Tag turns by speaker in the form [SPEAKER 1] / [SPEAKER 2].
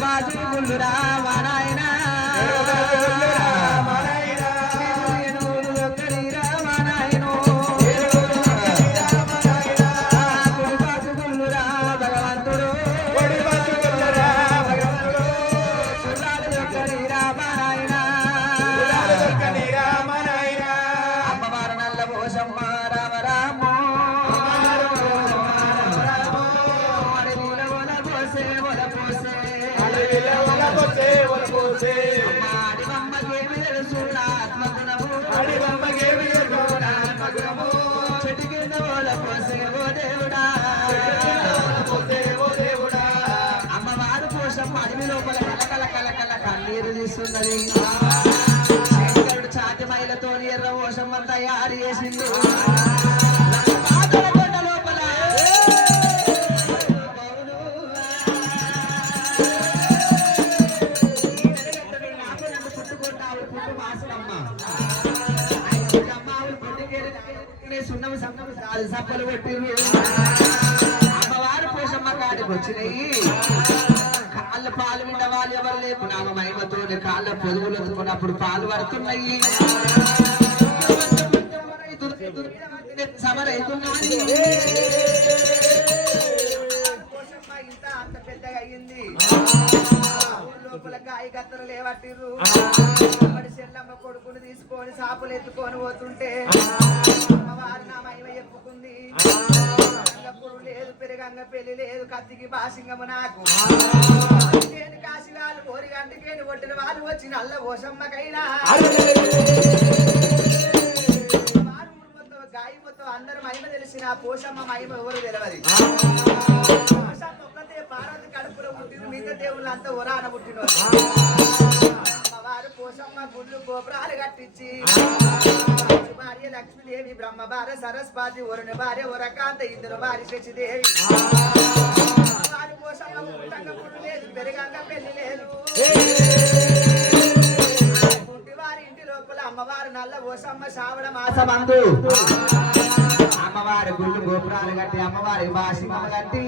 [SPEAKER 1] బాజీ
[SPEAKER 2] ముందురా వరా.
[SPEAKER 1] చెట్టు కింద ఓల పోసే ఓ దేవుడా.
[SPEAKER 2] పోతే ఓ దేవుడా
[SPEAKER 1] అమ్మవారు పోషమ్మ అడవి లోపల కలకల కలకల కన్నీరు తీస్తున్నది. శంకరుడు చాటి మైలతో ఎర్ర పోషమ్మ తయారు చేసిండు. పుట్టుకుంటావు పుట్టు మాసలమ్మ. సున్నము సన్నము కాదు సప్పలు కొట్టిర్రు అమ్మవారు పోషమ్మ కాడికి వచ్చినాయి. కాళ్ళ పాలు విండ వాళ్ళు ఎవరు లేకుండా ఆమె మహిమతో కాళ్ళ పొదుగులు ఎత్తుకున్నప్పుడు పాలు పడుతున్నాయి. సమరైతున్నాయి ఇంత అంత పెద్దగా అయ్యింది ఊరి లోపల గాయ కత్తలు లేవట్టిర్రు. అమ్మడి చెల్లమ్మ కొడుకుని తీసుకొని సాపులు ఎత్తుకొని పోతుంటే పెరగంగ పెళ్ళి లేదు కత్తికి బాసింగము నాకు. నేను కాసి వాళ్ళు కోరి గంటకేని కొట్టిన వాళ్ళు వచ్చి నల్ల మొత్తం గాయ మొత్తం అందరు మహిమ తెలిసిన పోషమ్మ మహిమ ఎవరు తెలియదు ఒక్కతే పార్వతి కడుపులో పుట్టిన మిగతా దేవుళ్ళు అంతా ఒరాన పోషమ్మ గుళ్ళు గోపురాలు కట్టించి. భార్య లక్ష్మీదేవి బ్రహ్మ భార్య సరస్వతి వరుణ భార్య వరకాంత ఇద్దరు భార్య శశిదేవి. వారు పోషమ్మ పుట్టంగా పుట్టు లేదు పెరగంగా పెళ్ళి లేదు. పుట్టి వారి ఇంటి లోపల అమ్మవారు నల్ల ఓసమ్మ శ్రావణ మాసమందు అమ్మవారి గుళ్ళు గోపురాలు కట్టి అమ్మవారి భాష కట్టి.